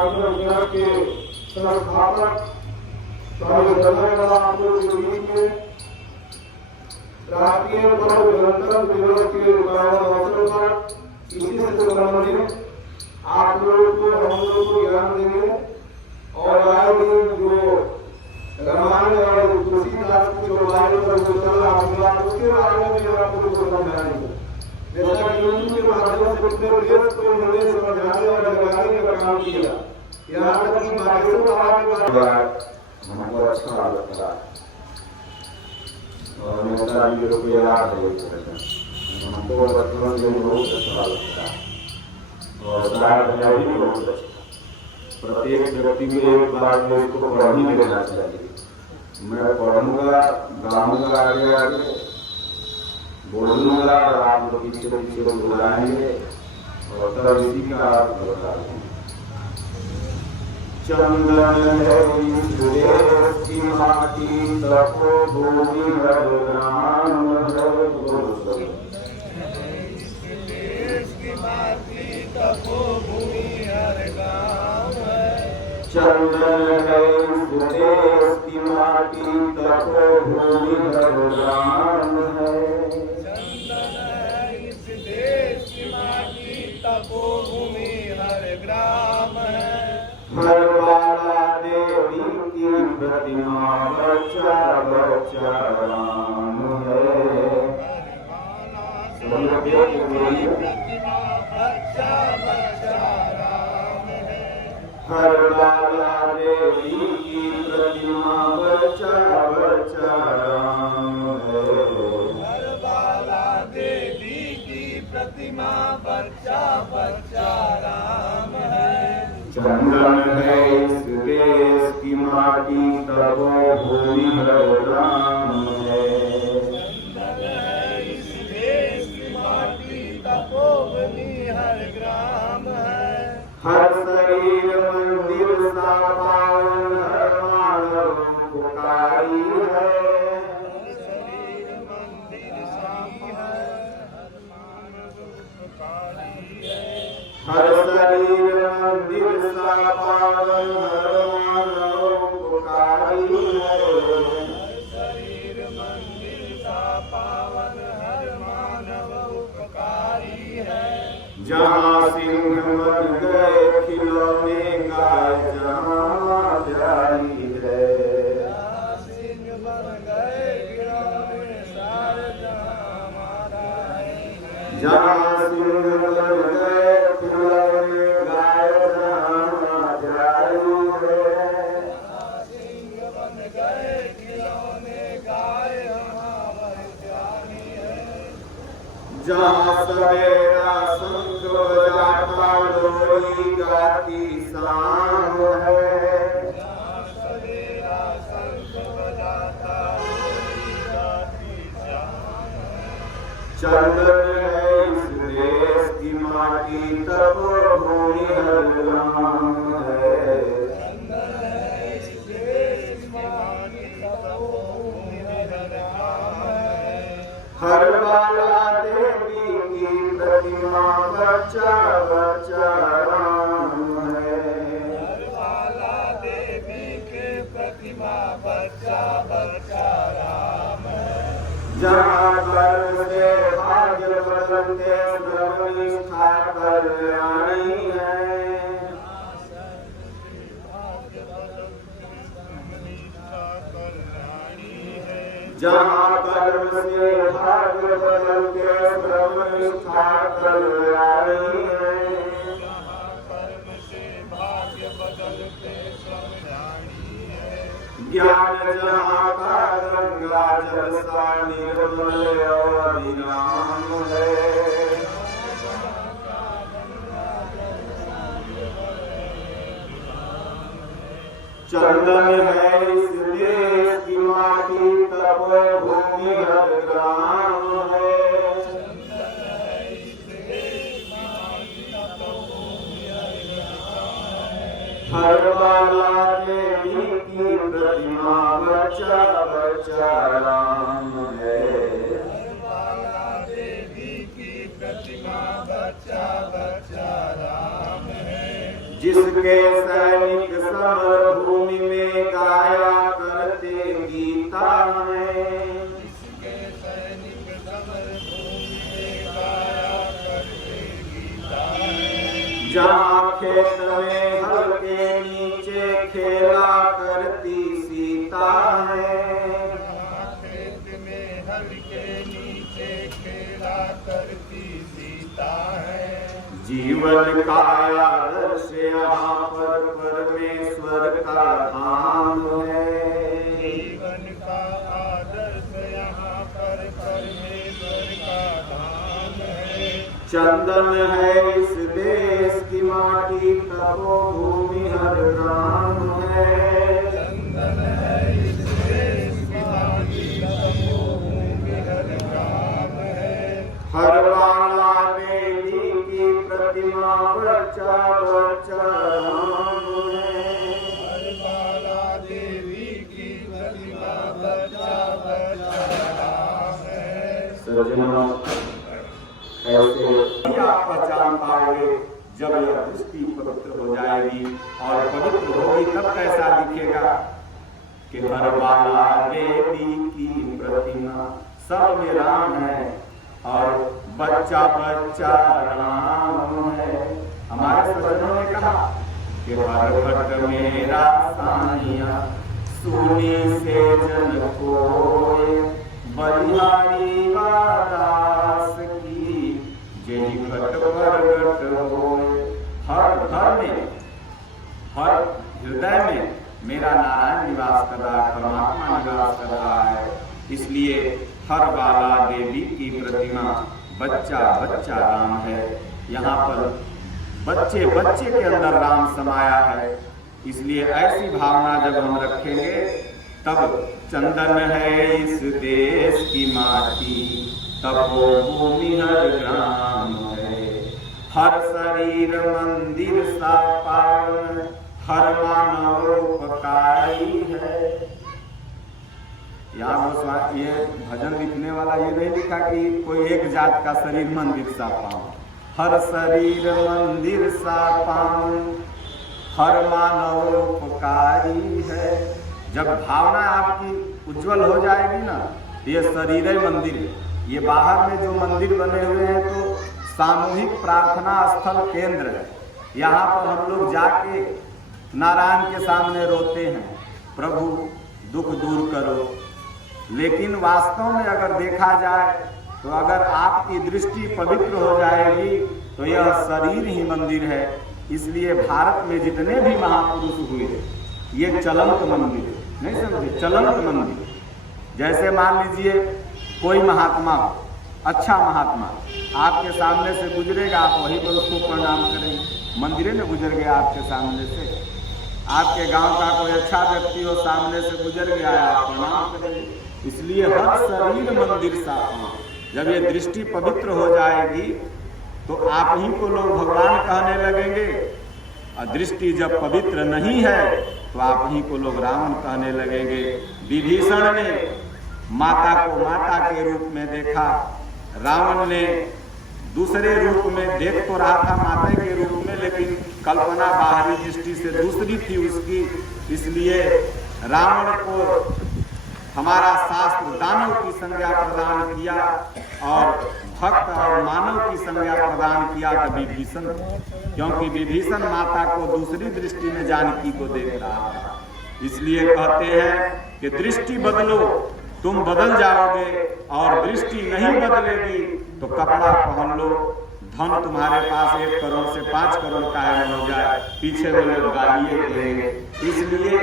राष्ट्र के संस्थापक स्वामी चंद्रकला जी के राष्ट्रीय पर्व गणतंत्र दिवस के अवसर पर इसी से संबंधित आप लोगों को हम लोगों को ज्ञान देंगे और आए दिन जो रामायण और तुलसीदास की जो बारे में जो चल रहा है उसके बारे में भी आप लोगों को समझाएंगे। जैसा कि उनके माध्यम से कितने देश को उन्होंने समझाने और जगाने का काम किया, यहाँ तक कि बारिशों का हमको अच्छा लगता है और नेता जी को याद है हमको बचपन में बहुत अच्छा लगता है और शायद है भी बहुत अच्छा। प्रत्येक व्यक्ति को एक बार में इसको पढ़ ही लेना चाहिए। मैं पढ़ूंगा, गाऊंगा, आगे आगे बोलूंगा और आप लोग पीछे पीछे बुलाएंगे और तब इसी का अर्थ बता देंगे। चंदन है इस देश की माटी तपो भूमि हर ग्राम है गुरु तपो भूमि हर गाँव है। चंदन है इस देश की माटी तपो भूमि हर ग्राम है। चंदन है इस देश की माटी तपो भूमि हर ग्राम है। हर बाला देवी की प्रतिमा बच्चा बच्चा राम है। हर बाला देवी की प्रतिमा बच्चा बच्चा राम है। हर बाला देवी की प्रतिमा बच्चा बच्चा राम है। चंदन है इस देश की माटी तपो भूमि हर ग्राम है। चंदन है इस देश की माटी तपो भूमि हर ग्राम है। हर शरीर मंदिर सा पावन हर मानव पुकारी है। हर शरीर मंदिर सा हर मानव पुकारी है। हर शरीर मंदिर सा पावन हर मानव पुकारी है। हर शरीर मंदिर सा पावन हर मानव उपकारी है। जहाँ सिंह बन गए खिलौने गाय जहाँ जारी है। जहाँ सिंह बन गए खिलौने सारे जहाँ हमारा है। जहाँ सिंह बन गए खिलौने गाय जहाँ जारी है। जहाँ सिंह बन गए खिलौने गाय हमारे जानी है। जहाँ सवेरा संग बजाता लोरी गाती शाम है। जहाँ सवेरा शंख बजाता लोरी गाती शाम है। चंदन है इस देश की माटी तपो भूमि हर ग्राम है। चंदन है इस देश की माटी तपो भूमि हर ग्राम है। हर बाला देवी की प्रतिमा बच्चा बच्चा राम है। हर बाला देवी के प्रतिमा बच्चा बच्चा राम है। जहाँ कर्म से भाग्य बदलते ब्रह्म निष्ठा कल्याणी है। जहाँ कर्म से भाग्य बदलते ब्रह्म निष्ठा कल्याणी है। कर्म से भाग्य बदलते समझानी है। ज्ञान जहाँ का गंगा जल सा निर्मल और इनाम है। चंदन है इस देश की माटी तपो भूमि हर ग्राम है। हर बाला देवी की प्रतिमा बच्चा बच्चा राम है। हर बाला देवी की प्रतिमा बच्चा बच्चा राम है। जिसके सैनिक समर भूमि में गाया करते गीता है, जिसके सैनिक समर भूमि में गाया करते गीता है। जहाँ खेत में हल के नीचे खेला करती सीता है, जहाँ खेत में हल के नीचे खेला करती सीता है। जीवन का आदर्श यहाँ पर परमेश्वर का धाम है, जीवन का आदर्श यहाँ पर परमेश्वर का धाम है। चंदन है इस देश की माटी, तपोभूमि हर ग्राम है, चंदन है इस देश की माटी, तपोभूमि हर ग्राम है। हर बाला देवी की प्रतिमा बच्चा बच्चा राम है, हर बाला देवी की प्रतिमा बच्चा बच्चा राम है। सज्जनों, ऐसे आप पहचान पाओगे जब यह दृष्टि पवित्र हो जाएगी, और पवित्र होगी तब कैसा दिखेगा कि हर बाला देवी की प्रतिमा सब में राम है और बच्चा बच्चा राम है। हमारे सज्जनों ने कहा कि हर भट मेरा सानिया सुनी से जन कोय, बलिहारी दास की जय घट प्रगट होय। हर घर में, हर हृदय में मेरा नारायण निवास कर रहा है, परमात्मा निवास कर रहा है। इसलिए हर बाला देवी की प्रतिमा बच्चा बच्चा राम है। यहाँ पर बच्चे बच्चे के अंदर राम समाया है। इसलिए ऐसी भावना जब हम रखेंगे तब चंदन है इस देश की माटी, तपोभूमि हर ग्राम है। हर शरीर मंदिर सा पावन, हर मानवोपकारी है। यहाँ ये भजन लिखने वाला ये नहीं लिखा कि कोई एक जात का शरीर मंदिर सा पावन, हर शरीर मंदिर सा पावन, हर मानवोपकारी है। जब भावना आपकी उज्जवल हो जाएगी ना, ये शरीर ही मंदिर है। ये बाहर में जो मंदिर बने हुए हैं तो सामूहिक प्रार्थना स्थल केंद्र है। यहाँ पर हम लोग जाके नारायण के सामने रोते हैं, प्रभु दुख दूर करो। लेकिन वास्तव में अगर देखा जाए तो अगर आपकी दृष्टि पवित्र हो जाएगी तो यह शरीर ही मंदिर है। इसलिए भारत में जितने भी महापुरुष हुए ये चलंत मंदिर है, नहीं समझे, चलंत मंदिर। जैसे मान लीजिए कोई महात्मा हो, अच्छा महात्मा आपके सामने से गुजरेगा, आप वहीं पर उसको प्रणाम करेंगे। मंदिर में गुजर गया आपके सामने से, आपके गांव का कोई अच्छा व्यक्ति हो सामने से गुजर गया, आप प्रणाम करेंगे। इसलिए हर शरीर मंदिर सा। जब ये दृष्टि पवित्र हो जाएगी तो आप ही को लोग भगवान कहने लगेंगे, और दृष्टि जब पवित्र नहीं है तो आप ही को लोग रावण कहने लगेंगे। विभीषण ने माता को माता के रूप में देखा, रावण ने दूसरे रूप में देख तो रहा था माता के रूप में, लेकिन कल्पना बाहरी दृष्टि से दूसरी थी उसकी। इसलिए रावण को हमारा शास्त्र दानव की संज्ञा प्रदान किया और भक्त और मानव की संज्ञा प्रदान किया तो विभीषण, क्योंकि विभीषण माता को दूसरी दृष्टि में जानकी को देख रहा था। इसलिए कहते हैं कि दृष्टि बदलो, तुम बदल जाओगे, और दृष्टि नहीं बदलेगी तो कपड़ा पहन लो, धन तुम्हारे पास 1 करोड़ से 5 करोड़ का है हो जाए, पीछे में लोग गालिए देंगे। इसलिए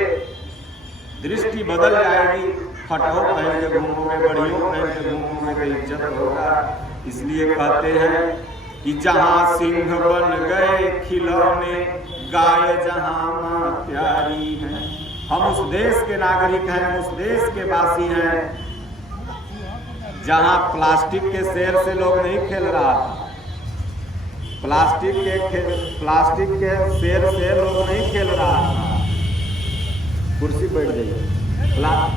दृष्टि बदल जाएगी, फटहो पहन के घूमोगे, बढ़ियों पहन के घूमोगे तो इज्जत होगा। इसलिए कहते हैं कि जहाँ सिंह बन गए खिलौने, गाय जहाँ माँ प्यारी है। हम उस देश के नागरिक हैं, उस देश के वासी हैं जहाँ प्लास्टिक के शेर से लोग नहीं खेल रहा था, प्लास्टिक के शेर से लोग नहीं खेल रहा था। कुर्सी बैठ जाइए।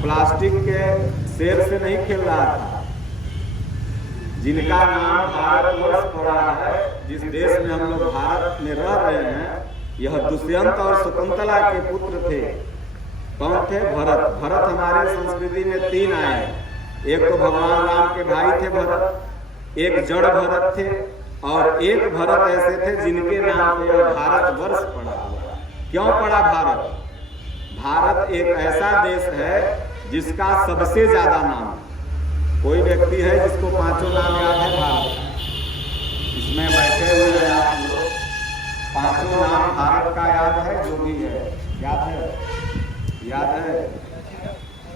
प्लास्टिक के शेर से नहीं खेल रहा था। जिनका नाम भारतवर्ष पड़ा है, जिस देश में हम लोग भारत में रह रहे हैं, यह दुष्यंत और शकुंतला के पुत्र थे। कौन थे? भरत। भरत हमारे संस्कृति में 3 आए। एक तो भगवान राम के भाई थे भरत, एक जड़ भरत थे, और एक भरत ऐसे थे जिनके नाम पे यह भारतवर्ष पड़ा। क्यों पड़ा भारत? भारत एक ऐसा देश है जिसका सबसे ज्यादा नाम, कोई व्यक्ति है जिसको 5 नाम याद है भारत? इसमें बैठे हुए हैं आप लोग, 5 नाम भारत का याद है? जो भी है याद है? याद है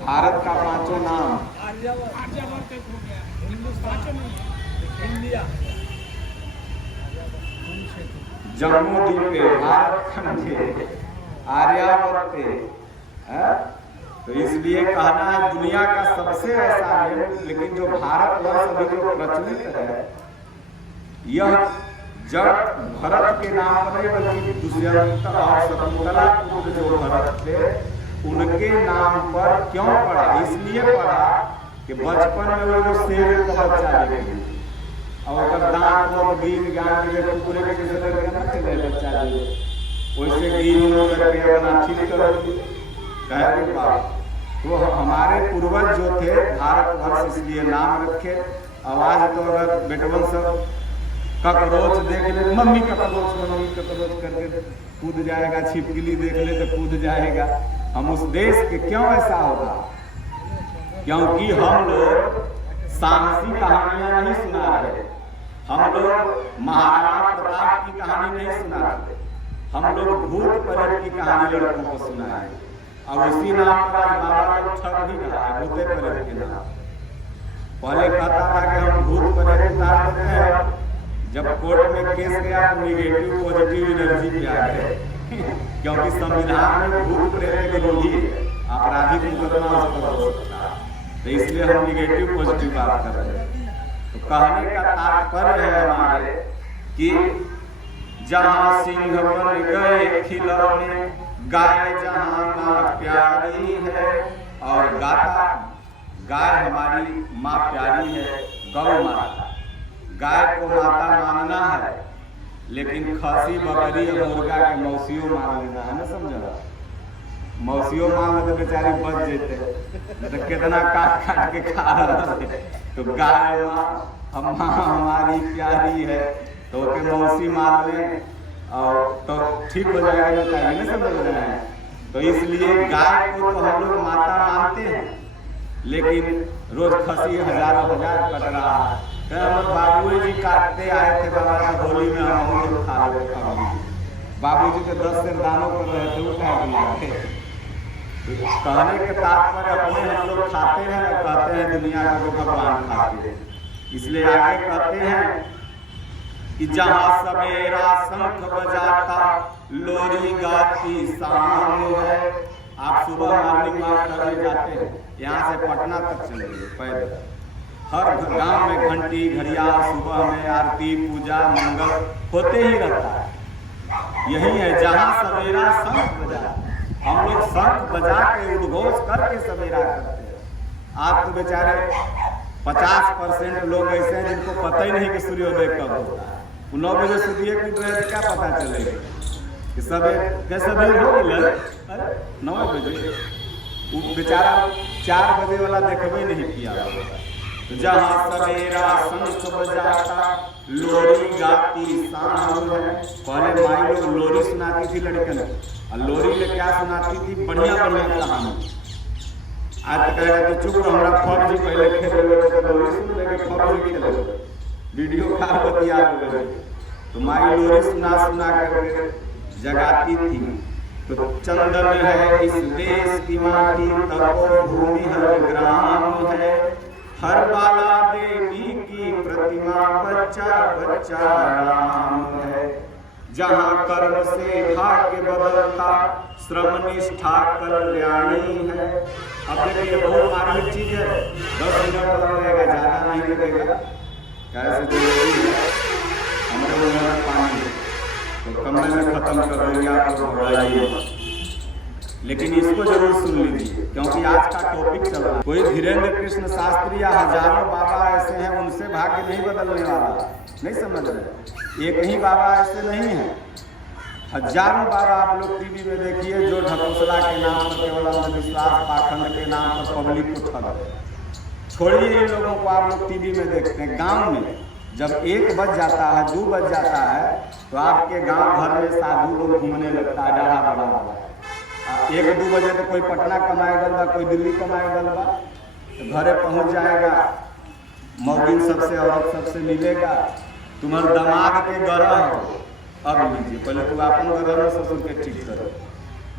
भारत का 5 नाम? इंडिया, जम्मू द्वीपे, भारत खंडे, आर्यावर्ते। तो इसलिए कहना है दुनिया का सबसे ऐसा है, लेकिन जो भारतवर्ष अभी जो प्रचलित है, यह जड़ भरत के नाम पर नहीं बल्कि दुष्यंत और शकुंतला पुत्र जो भरत थे उनके नाम पर क्यों पड़ा? इसलिए पड़ा कि बचपन में वो शेर का बच्चा देखे और अगर दांत को गीन गान के टुकड़े के जैसे करके ना चले बच्चा दे, वैसे गीन करके अपना ठीक कर कहे बाप। तो हमारे पूर्वज जो थे भारतवर्ष इसलिए नाम रखे। आवाज तो अगर बेटवन सब ककरोच देख ले, मम्मी ककरोच करके कूद जाएगा, छिपकली देख ले तो कूद जाएगा। हम उस देश के क्यों ऐसा होगा? क्योंकि हम लोग साहसी कहानियां नहीं सुना रहे, हम लोग महाराणा प्रताप की कहानी नहीं सुना रहे, हम लोग भूत प्रेत की कहानी लड़कों को सुना है। और उसी नाम पर आज बाबा लोग ठग भी रहा है, भूते प्रेत के नाम। पहले कहता था कि हम भूत प्रेत उतार देते हैं, जब कोर्ट में केस गया तो निगेटिव पॉजिटिव एनर्जी पे आ गए क्योंकि संविधान में भूत प्रेत के विरोधी आपराधिक मुकदमा उस पर हो सकता है, तो इसलिए हम निगेटिव पॉजिटिव बात कर रहे हैं। तो कहने का तात्पर्य है हमारे कि जहाँ सिंह बन गए खिलौने, गाय जहाँ माँ प्यारी है। और गाय हमारी माँ प्यारी है, गौ माता। गाय को माता मानना है, लेकिन खसी बकरी और मुर्गा के मौसियों मान लेना है ना, समझा? मौसियों मान तो बेचारी बच जेते, तो कितना काट के खा रहा है। तो गाय माँ हमारी प्यारी है, तो के मौसी मान ले और तो ठीक हो जाएगा, चाहिए ना, समझ रहे हैं? तो इसलिए गाय को तो हम लोग माता मानते हैं, लेकिन रोज खसी हजारों हजार कट रहा है। बाबू जी काटते आए थे बाबा का होली में, हम लोग खा रहे थे। बाबू जी के 10 से दानों कर रहे थे, वो क्या कहने के तात्पर्य अपने हम लोग खाते हैं और कहते हैं दुनिया का तो भगवान खाते हैं। इसलिए आगे कहते हैं कि जहाँ सवेरा शंख बजाता लोरी गाती शाम है। आप सुबह मॉर्निंग वॉक करने जाते हैं, यहाँ से पटना तक चलेंगे पैदल, हर गांव में घंटी घड़ियाल, सुबह में आरती पूजा मंगल होते ही रहता है। यही है जहाँ सवेरा शंख बजा, हम लोग शंख बजा के उद्घोष करके सवेरा करते हैं। आप तो बेचारे 50% लोग ऐसे हैं जिनको पता ही नहीं कि सूर्योदय कब होता है। 9 बजे सूर्य की क्या पता चलेगा कि सवेर हो गया 9 बजे, वो बेचारा 4 बजे वाला देखबे नहीं किया। तो जहाँ सवेरा शंख बजाता लोरी गाती शाम है। पहले माई लोग लोरी सुनाती थी लड़कन, और लोरी में क्या सुनाती थी? बढ़िया कहानी। आज तक कहेगा कि चुप रहो, हमारा फौजी पहले खेले हुए लोरी सुन लेंगे, फौजी खेले वीडियो कॉल बतिया लोगे। तो माई लोरी सुना करके जगाती थी। तो चंदन है इस देश की माटी, तपोभूमि हर ग्राम है। हर बाला देवी की प्रतिमा, बच्चा बच्चा राम है। जहाँ कर्म से भाग्य बदलता, श्रम निष्ठा कल्याणी है। अब देखिए बहुत मार्मिक चीज है, 10 मिनट लगेगा, ज्यादा नहीं लगेगा। कैसे जरूरी है हमारे में पानी, तो कमरे में खत्म कर देंगे आप घबराइए, लेकिन इसको जरूर सुन लीजिए क्योंकि आज का टॉपिक चल रहा है। कोई धीरेन्द्र कृष्ण शास्त्री या हजारों बाबा ऐसे हैं, उनसे भाग्य नहीं बदलने वाला, नहीं समझ रहे? एक ही बाबा ऐसे नहीं है, हजारों बार आप लोग टीवी में देखिए, जो ढकोसला के नाम पर, केवल अंधविश्वास पाखंड के नाम पर पब्लिक को ठग, छोड़िए इन लोगों को। आप लोग टीवी में देखते हैं, गांव में जब 1 बज जाता है, 2 बज जाता है, तो आपके गांव भर में साधु लोग घूमने लगता है, डरा बड़ा 1-2 बजे तो कोई पटना कमाए गल बा, कोई दिल्ली कमाए गल बा, तो घरे पहुंच जाएगा, मौगिन सबसे, औरत सबसे मिलेगा, तुम्हारे दामाद के गरह हो, अब लीजिए, पहले तू अपन गरह में ससुर के ठीक करो,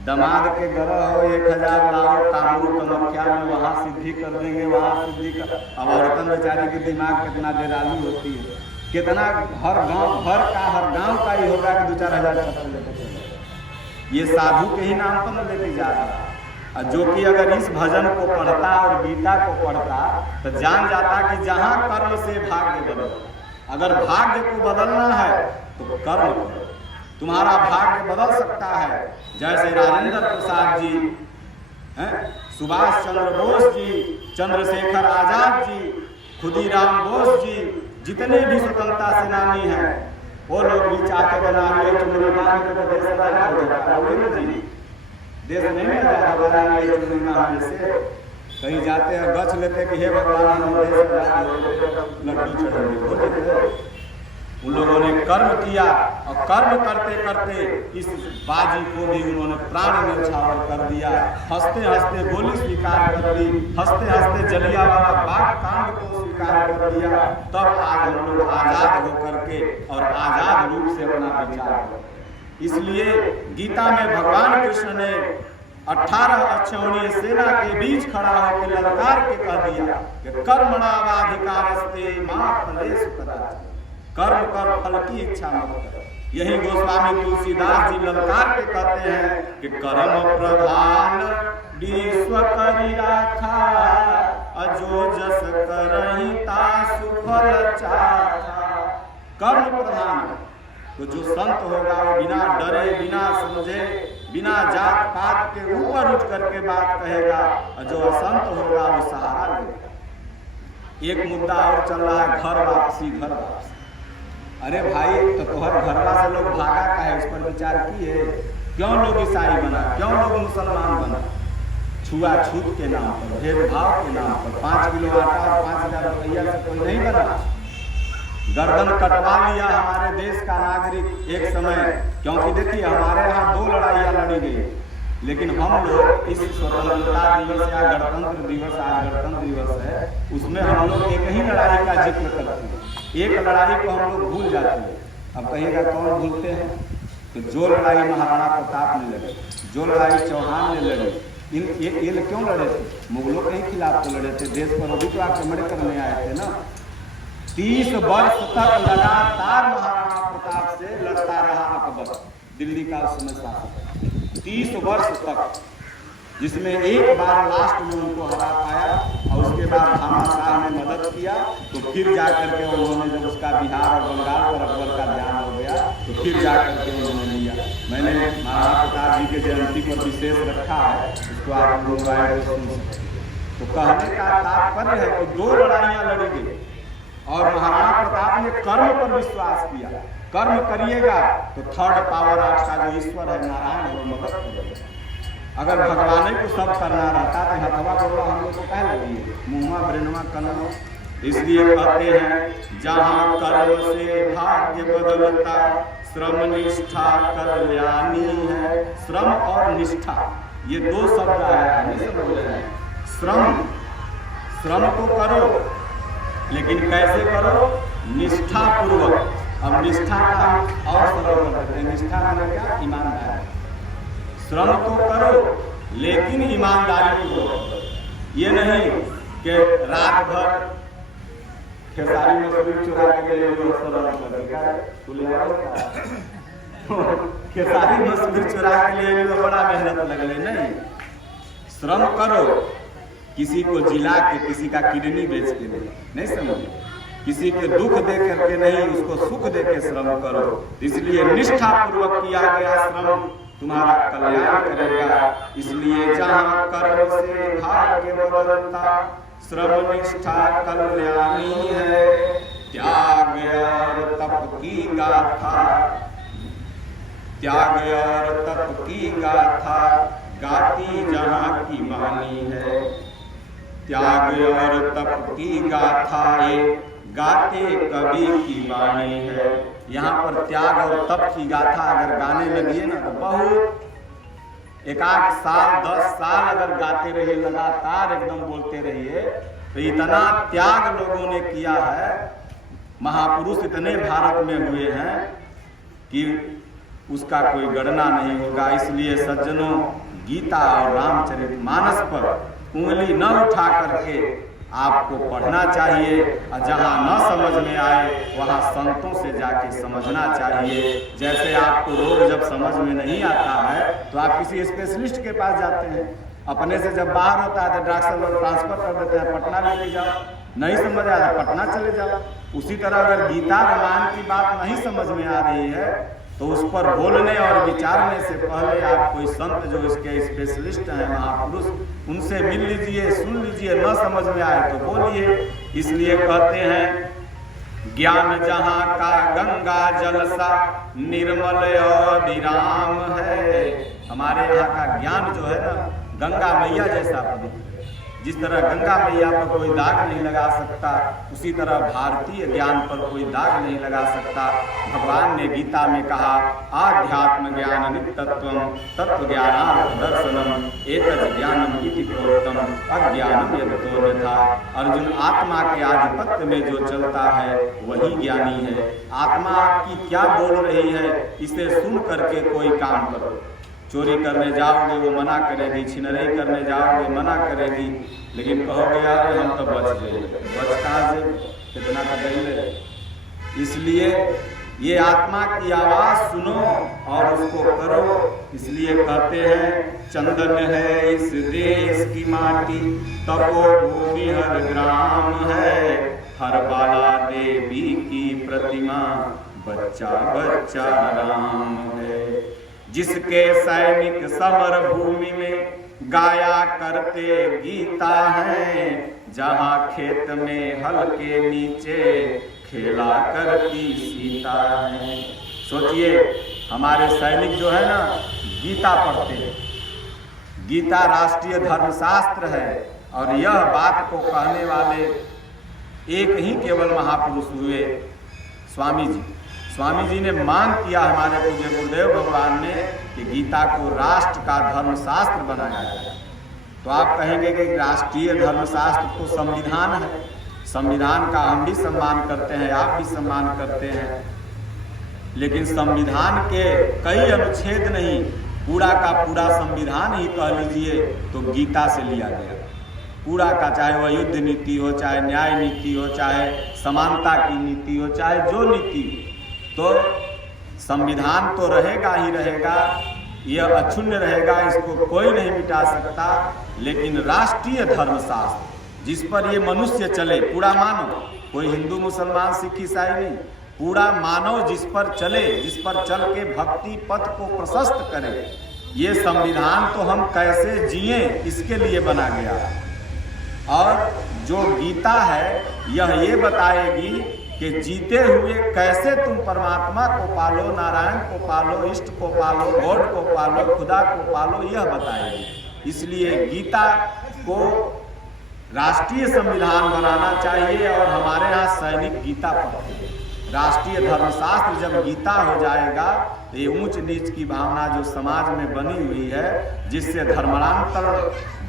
दामाद के गरह हो, 1000 लाओ कामरू कमख्या में, वहाँ सिद्धि कर देंगे, वहाँ सिद्धि कर। अब औरतन बेचारी के दिमाग कितना डेरालू होती है, कितना हर गांव का ही होगा कि 2-4 हज़ार खर्च लेके चले, ये साधु के ही नाम पर न लेके जा रहा। और जो कि अगर इस भजन को पढ़ता और गीता को पढ़ता तो जान जाता कि जहाँ कर्म से भाग्य बदल, अगर भाग्य को बदलना है तो कर्म करो, तुम्हारा भाग्य बदल सकता है। जैसे राजेंद्र प्रसाद जी हैं, सुभाष चंद्र बोस जी, चंद्रशेखर आजाद जी, खुदीराम बोस जी, जितने भी स्वतंत्रता सेनानी हैं, वो लोग भी चाहते बनाने जी देश नहीं मिल जाता, बनाने से कहीं जाते हैं गछ लेते कि हे भगवान लड्डू चढ़ाएंगे। उन लोगों ने कर्म किया और कर्म करते करते इस बाजी को भी उन्होंने प्राण न्यौछावर कर दिया, हंसते हंसते गोली स्वीकार कर दी, हंसते हंसते जलियांवाला बाग कांड को स्वीकार कर दिया। तब आज हम लोग आजाद होकर के और आजाद रूप से अपना विचार, इसलिए गीता में भगवान कृष्ण ने 18 अक्षौहिणी सेना के बीच खड़ा होकर ललकार के कह दिया कि कर्मणावाधिकारस्ते मा फलेषु कदाचित्, कर्म कर फल की इच्छा मत कर। यही गोस्वामी तुलसीदास जी ललकार के कहते हैं कि कर्म प्रधान विश्व करि राखा, अजो जस करहि तासु फल चाखा। कर्म प्रधान, तो जो संत होगा वो बिना डरे, बिना समझे, बिना जात पात के ऊपर उठ करके बात कहेगा, और जो असंत होगा वो सहारा लेगा। एक मुद्दा और चल रहा है, घर वापसी, घर वापसी। अरे भाई, तो तोहर घरवा से लोग भागा का है, इस पर विचार किए? क्यों लोग ईसाई बना, क्यों लोग मुसलमान बना? छुआछूत के नाम पर, भेदभाव के नाम पर, 5 किलो आटा और 5000 रुपया से कोई नहीं बना। गर्दन कटवा लिया हमारे देश का नागरिक एक समय, क्योंकि देखिए हमारे यहाँ 2 लड़ाइयाँ लड़ी गई, लेकिन हम लोग इस स्वतंत्रता दिवस या गणतंत्र दिवस, आज गणतंत्र दिवस है, उसमें हम लोग एक ही लड़ाई का जिक्र करते हैं, एक लड़ाई को हम लोग भूल जाते हैं। अब कहिएगा कौन भूलते हैं? तो जो लड़ाई महाराणा प्रताप ने लड़ी, जो लड़ाई चौहान ने लड़ी, ये क्यों लड़े थे? मुगलों के ही खिलाफ तो लड़े थे, देश पर अभी तो आक्रमण करने आए थे ना। 30 वर्ष तक लगातार महाराणा प्रताप से लड़ता रहा अकबर, दिल्ली का उस समय शासक, 30 वर्ष तक, जिसमें एक बार लास्ट में उनको हरा पाया, और उसके बाद भामाशाह ने मदद किया, तो फिर जाकर के उन्होंने, जब उसका बिहार और बंगाल पर अकबर का ध्यान हो गया, तो फिर जाकर के उन्होंने लिया। मैंने महाराणा प्रताप जी के जयंती पर विशेष रखा है, उसको आप लोग सुन सकते। तो कहने का तात्पर्य है कि 2 लड़ाइयाँ लड़ी गई, और महाराणा प्रताप ने कर्म पर विश्वास किया। कर्म करिएगा तो थर्ड पावर आपका जो ईश्वर है, नारायण, वो मदद करेगा। अगर भगवान को सब करना रहता तो हथवा गोड़वा हम लोग को कह लगी, मुँहमा ब्रेनवा कलम। इसलिए कहते हैं, जहाँ कर्म से भाग्य बदलता, श्रम निष्ठा कल्याणी है। श्रम और निष्ठा, ये 2 शब्द है। श्रम तो करो, लेकिन कैसे करो? निष्ठा पूर्वक। अब निष्ठा का और सरल करते हैं, निष्ठा का क्या? ईमानदारी। श्रम तो करो, लेकिन ईमानदारी पूर्वक। ये नहीं कि रात भर खेसारी मसूरी चुरा के ले लो, खेसारी मसूरी चुरा के ले लो, बड़ा मेहनत लगले। नहीं, श्रम करो, किसी को जिला के, किसी का किडनी बेच के नहीं समझे, किसी के दुख दे करके नहीं, उसको सुख दे के श्रम करो। इसलिए निष्ठा पूर्वक किया गया श्रम तुम्हारा कल्याण करेगा। इसलिए जहाँ कर्म से भाग्य बदलता, श्रम निष्ठा कल्याणी है। त्याग और तप की गाथा, त्याग और तप की गाथा गाती जहाँ की वाणी है। त्याग और तप की गाथा ये गाते कवि की वाणी है। यहाँ पर त्याग और तप की गाथा अगर गाने लगिए ना तो बहुत 1-8 साल 10 साल अगर गाते रहिए, लगातार एकदम बोलते रहिए, तो इतना त्याग लोगों ने किया है, महापुरुष इतने भारत में हुए हैं कि उसका कोई गणना नहीं होगा। इसलिए सज्जनों, गीता और रामचरितमानस पर उंगली न उठा करके आपको पढ़ना चाहिए, और जहाँ न समझ में आए वहाँ संतों से जाके समझना चाहिए। जैसे आपको रोग जब समझ में नहीं आता है तो आप किसी स्पेशलिस्ट के पास जाते हैं, अपने से जब बाहर होता है तो डॉक्टर लोग ट्रांसफर कर देते हैं, पटना लेके जाओ, नहीं समझ आया पटना चले जाओ। उसी तरह अगर गीता रामायण की बात नहीं समझ में आ रही है तो उस पर बोलने और विचारने से पहले आप कोई संत जो इसके स्पेशलिस्ट हैं, महापुरुष, उनसे मिल लीजिए, सुन लीजिए, न समझ में आए तो बोलिए। इसलिए कहते हैं ज्ञान जहाँ का गंगा जल सा निर्मल और विराम है। हमारे यहाँ का ज्ञान जो है ना गंगा मैया जैसा पवित्र। जिस तरह गंगा मैया पर कोई दाग नहीं लगा सकता, उसी तरह भारतीय ज्ञान पर कोई दाग नहीं लगा सकता। भगवान ने गीता में कहा आध्यात्म ज्ञान नित्यत्वम तत्व ज्ञानार्थ दर्शनम एतद् ज्ञानम इति प्रोक्तम अज्ञानम यदतोऽन्यथा। अर्जुन, आत्मा के आधिपत्य में जो चलता है वही ज्ञानी है। आत्मा की क्या बोल रही है इसे सुन करके कोई काम करो। चोरी करने जाओगे वो मना करेगी, छिनराई करने जाओगे मना करेगी, लेकिन कहोगे यार हम तो बच गए, बच कहाँ से, कितना का दे। इसलिए ये आत्मा की आवाज सुनो और उसको करो। इसलिए कहते हैं चंदन है इस देश की माटी, तपोभूमि हर ग्राम है, हर बाला देवी की प्रतिमा, बच्चा बच्चा राम है। जिसके सैनिक समर भूमि में गाया करते गीता है, जहाँ खेत में हल के नीचे खेला करती सीता है। सोचिए हमारे सैनिक जो है ना गीता पढ़ते हैं। गीता राष्ट्रीय धर्मशास्त्र है और यह बात को कहने वाले एक ही केवल महापुरुष हुए स्वामी जी। स्वामी जी ने मांग किया हमारे पूज्य गुरुदेव भगवान ने कि गीता को राष्ट्र का धर्मशास्त्र बनाया जाए। तो आप कहेंगे कि राष्ट्रीय धर्मशास्त्र तो संविधान है, संविधान का हम भी सम्मान करते हैं, आप भी सम्मान करते हैं, लेकिन संविधान के कई अनुच्छेद नहीं, पूरा का पूरा संविधान ही कह लीजिए तो गीता से लिया गया। पूरा का, चाहे वह युद्ध नीति हो, चाहे न्याय नीति हो, चाहे समानता की नीति हो, चाहे जो नीति हो, तो संविधान तो रहेगा ही रहेगा, यह अक्षुण्ण रहेगा, इसको कोई नहीं मिटा सकता। लेकिन राष्ट्रीय धर्मशास्त्र जिस पर ये मनुष्य चले, पूरा मानव, कोई हिंदू मुसलमान सिख ईसाई नहीं, पूरा मानव जिस पर चले, जिस पर चल के भक्ति पथ को प्रशस्त करे, ये संविधान तो हम कैसे जिए इसके लिए बना गया। और जो गीता है यह ये बताएगी कि जीते हुए कैसे तुम परमात्मा को पालो, नारायण को पालो, इष्ट को पालो, गॉड को पालो, खुदा को पालो, यह बताएगी। इसलिए गीता को राष्ट्रीय संविधान बनाना चाहिए और हमारे यहाँ सैनिक गीता पढ़ते हैं। राष्ट्रीय धर्मशास्त्र जब गीता हो जाएगा तो ये ऊंच नीच की भावना जो समाज में बनी हुई है, जिससे धर्मांतरण,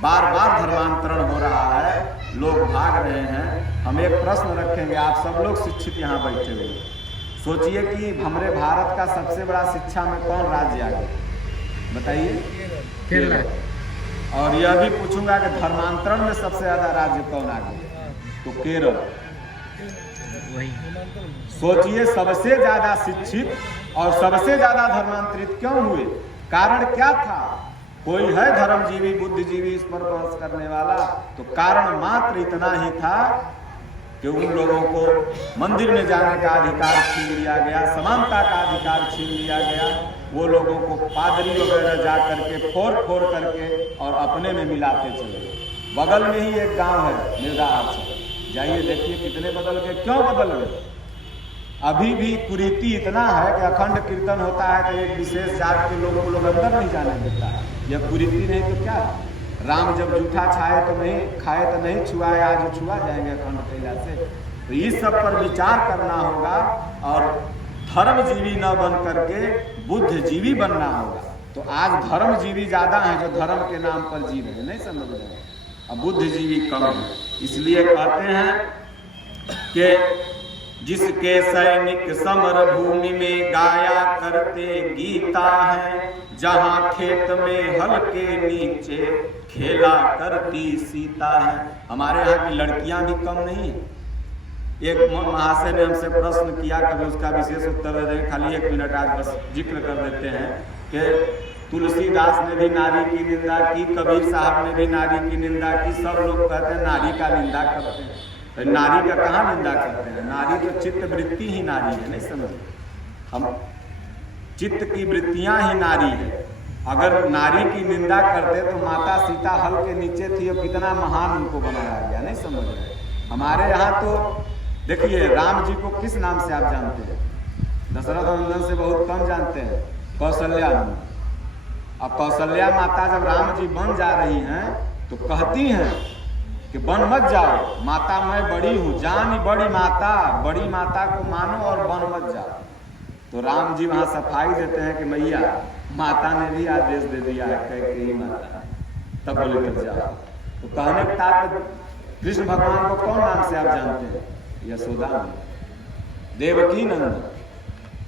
बार बार धर्मांतरण हो रहा है, लोग भाग रहे हैं। हम एक प्रश्न रखेंगे, आप सब लोग शिक्षित यहाँ बैठे हुए, सोचिए कि हमारे भारत का सबसे बड़ा शिक्षा में कौन राज्य आ गया, बताइए? केरल। और यह भी पूछूंगा कि धर्मांतरण में सबसे ज्यादा राज्य कौन आ गया, तो केरल। सोचिए सबसे ज्यादा शिक्षित और सबसे ज्यादा धर्मांतरित क्यों हुए, कारण क्या था? कोई है धर्मजीवी बुद्धिजीवी इस पर बहस करने वाला? तो कारण मात्र इतना ही था कि उन लोगों को मंदिर में जाने का अधिकार छीन लिया गया, समानता का अधिकार छीन लिया गया। वो लोगों को पादरी वगैरह जा करके फोड़ करके और अपने में मिलाते चले। बगल में ही एक गांव है मिर्जाहार, जाइए देखिए कितने बदल गए। क्यों बदल गए? अभी भी कुरीति इतना है कि अखंड कीर्तन होता है तो एक विशेष जात के लोगों को लोग अंदर नहीं जाने देता है। यह कुरीति नहीं तो क्या है? राम जब जूठा खाए तो नहीं खाए तो नहीं छुआए, आज छुआ जाएंगे अखंड कैला से। तो इस सब पर विचार करना होगा और धर्मजीवी न बन करके बुद्धजीवी बनना होगा। तो आज धर्मजीवी ज्यादा हैं जो धर्म के नाम पर जी रहे, नहीं समझ रहे, अब बुद्धजीवी कम है। इसलिए कहते हैं कि जिसके सैनिक समर भूमि में गाया करते गीता है, जहाँ खेत में हल के नीचे खेला करती सीता है। हमारे यहाँ की लड़कियां भी कम नहीं है। एक महाशय ने हमसे प्रश्न किया, कभी उसका विशेष उत्तर दे दें, खाली 1 मिनट आज बस जिक्र कर देते हैं कि तुलसीदास ने भी नारी की निंदा की, कबीर साहब ने भी नारी की निंदा की। सब लोग कहते हैं नारी का निंदा करते हैं, तो नारी का कहाँ निंदा करते हैं? नारी तो चित्त वृत्ति ही नारी है, नहीं समझ? हम चित्त की वृत्तियां ही नारी है। अगर नारी की निंदा करते तो माता सीता हल के नीचे थी और कितना महान उनको बनाया गया, नहीं समझ रहे? हमारे यहाँ तो देखिए राम जी को किस नाम से आप जानते हैं? दशरथ नंदन से बहुत कम जानते हैं, कौशल्या। अब कौशल्या माता जब राम जी बन जा रही हैं तो कहती हैं कि बन मत जाओ, माता मैं बड़ी हूँ, जान बड़ी माता, बड़ी माता को मानो और बन मत जाओ। तो राम जी वहाँ सफाई देते हैं कि मैया माता ने भी आदेश दे दिया है कैकेयी माता, तब बोले कर जाओ। तो कहने के तात्पर्य कृष्ण भगवान को कौन नाम से आप जानते हैं? यशोदा, देवकी नंदन।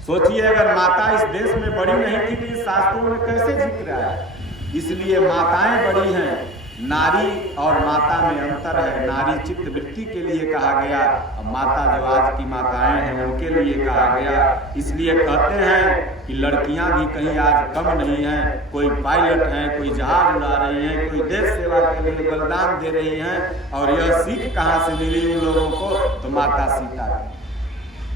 सोचिए अगर माता इस देश में बड़ी नहीं थी तो इस शास्त्रों में कैसे जिक्र है? इसलिए माताएं बड़ी हैं। नारी और माता में अंतर है। नारी चित्त वृत्ति के लिए कहा गया और माता जो आज की माताएं हैं उनके लिए कहा गया। इसलिए कहते हैं कि लड़कियां भी कहीं आज कम नहीं हैं। कोई पायलट हैं, कोई जहाज उड़ा रही हैं, कोई देश सेवा के लिए बलिदान दे रही हैं। और यह सीख कहाँ से मिली उन लोगों को? तो माता सीता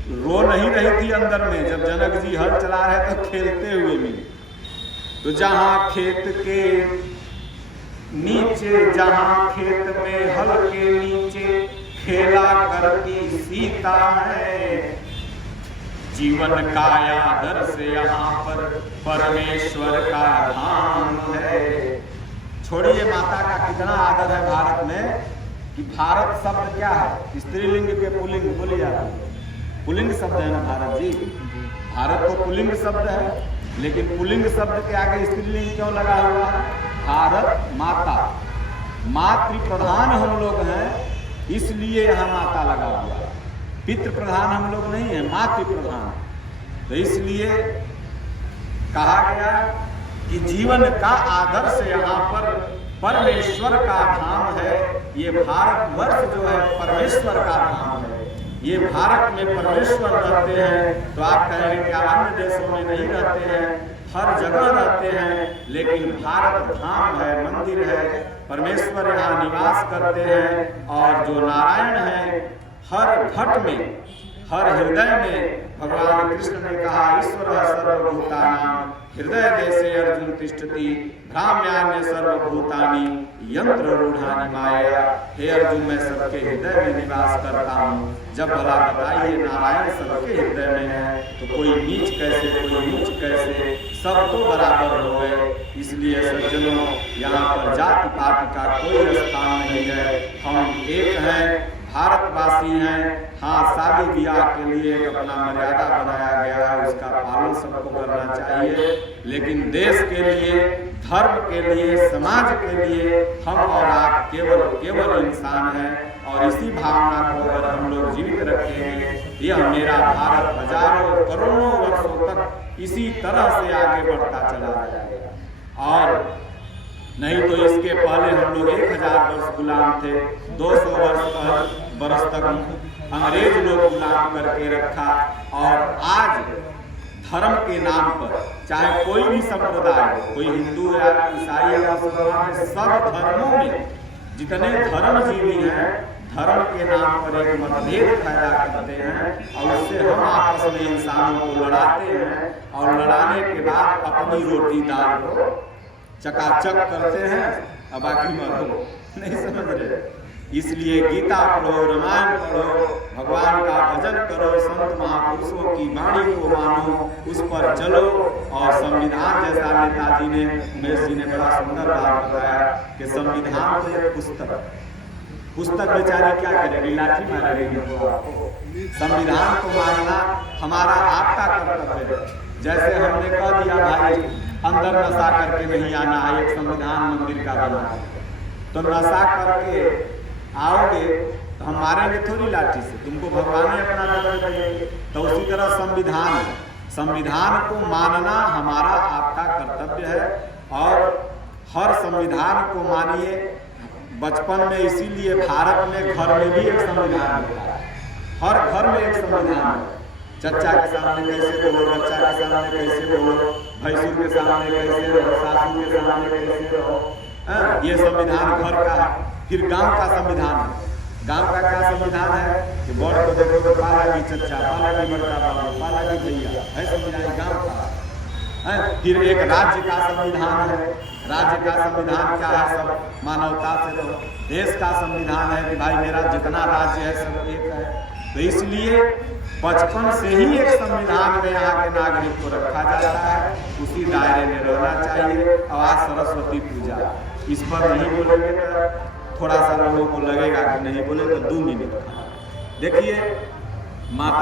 रो नहीं रही थी अंदर में, जब जनक जी हल चला रहे तो खेलते हुए मिले। तो जहाँ खेत के नीचे, जहाँ खेत में हल के नीचे खेला करती सीता है, जीवन का आदर से यहाँ पर परमेश्वर का धाम है। छोड़िए माता का कितना आदर है भारत में, कि भारत शब्द क्या है? स्त्रीलिंग के पुल्लिंग, बोलिए आप, पुल्लिंग शब्द है ना भारत जी। भारत तो पुल्लिंग शब्द है, लेकिन पुल्लिंग शब्द के आगे स्त्रीलिंग क्यों लगा हुआ है? भारत माता, मातृ प्रधान हम लोग हैं, इसलिए यहाँ माता लगा हुआ है। पितृ प्रधान हम लोग नहीं है, मातृ प्रधान। तो इसलिए कहा गया कि जीवन का आदर्श यहाँ पर परमेश्वर का धाम है। ये भारतवर्ष जो है परमेश्वर का धाम है। ये भारत में परमेश्वर रहते हैं। तो आप कहेंगे क्या अन्य देशों में नहीं रहते हैं? हर जगह रहते हैं, लेकिन भारत धाम है, मंदिर है, परमेश्वर यहाँ निवास करते हैं। और जो नारायण है हर घट में, हर हृदय में, भगवान कृष्ण ने कहा ईश्वर सर्वभूतानां हृदय देशे अर्जुन तिष्ठति भ्राम्यान्य सर्वभूतानि यंत्र रूढ़ानि माया। हे अर्जुन, मैं सबके हृदय में निवास करता हूँ। जब भला बताइए नारायण सबके हृदय में है तो कोई नीच कैसे, कोई ऊंच कैसे, सब तो बराबर हो गए। इसलिए सज्जनों, यहाँ पर जाति पाति का कोई स्थान नहीं है। हम एक हैं, भारतवासी हैं। हाँ, शादी ब्याह के लिए एक अपना मर्यादा बनाया गया है, उसका पालन सबको करना चाहिए। लेकिन देश के लिए, धर्म के लिए, समाज के लिए हम और आप केवल इंसान हैं। और इसी भावना को अगर हम लोग जीवित रखेंगे, यह मेरा भारत हजारों करोड़ों वर्षों तक इसी तरह से आगे बढ़ता चला जाएगा। और नहीं तो इसके पहले हम लोग 1000 वर्ष गुलाम थे, 200 वर्ष तक अंग्रेज लोग गुलाम करके रखा। और आज धर्म के नाम पर, चाहे कोई भी संप्रदाय, कोई हिंदू या ईसाई या मुसलमान, सब धर्मों में जितने धर्मजीवी हैं, धर्म के नाम पर एक मतभेद पैदा करते हैं और उससे हम आपस में इंसानों को लड़ाते हैं। और लड़ाने के बाद अपनी रोटी दाल को चकाचक करते हैं और बाकी मरो, नहीं समझ रहे। इसलिए गीता पढ़ो, रामायण पढ़ो, भगवान का भजन करो, संत महापुरुषों की वाणी को मानो, उस पर चलो। और संविधान जैसा नेताजी ने, उमेश जी ने बड़ा सुंदर बात बताया कि संविधान तो एक पुस्तक बेचारी क्या करेगी, लाठी मारेगी हमको। संविधान को मानना हमारा आपका कर्तव्य है। जैसे हमने कह दिया भाई अंदर नशा करके नहीं आना है, एक संविधान मंदिर का बना है, तो नशा करके आओगे तो हम मारेंगे थोड़ी लाठी से, तुमको भगवान ने अपना दंड देंगे। तो उसी तरह संविधान को मानना हमारा आपका कर्तव्य है। और हर संविधान को मानिए। बचपन में इसीलिए भारत में घर में भी एक संविधान होता है, हर घर में एक संविधान है। चचा के सामने कैसे बोलो, बच्चा के सामने कैसे बोलो, भैंसुर के सामने कैसे रहो, सासू के सामने कैसे रहो, ये संविधान घर का है। फिर गांव का संविधान है। गांव का क्या संविधान है कि बड़ को देखो तो पाला की चचा, पाला की बड़का बाबू, पाला की भैया, है संविधान गांव का है। फिर एक राज्य का संविधान है। राज्य का संविधान क्या है, सब मानवता से रहो। देश का संविधान है कि भाई मेरा जितना राज्य है सब एक है। तो इसलिए बचपन से ही एक संविधान में यहाँ के नागरिक को रखा जाता है, उसी दायरे में रहना चाहिए। और आज सरस्वती पूजा, इस पर नहीं बोलेंगे तो थोड़ा सा लोगों को लगेगा कि नहीं बोले तो 2 मिनट देखिए। माता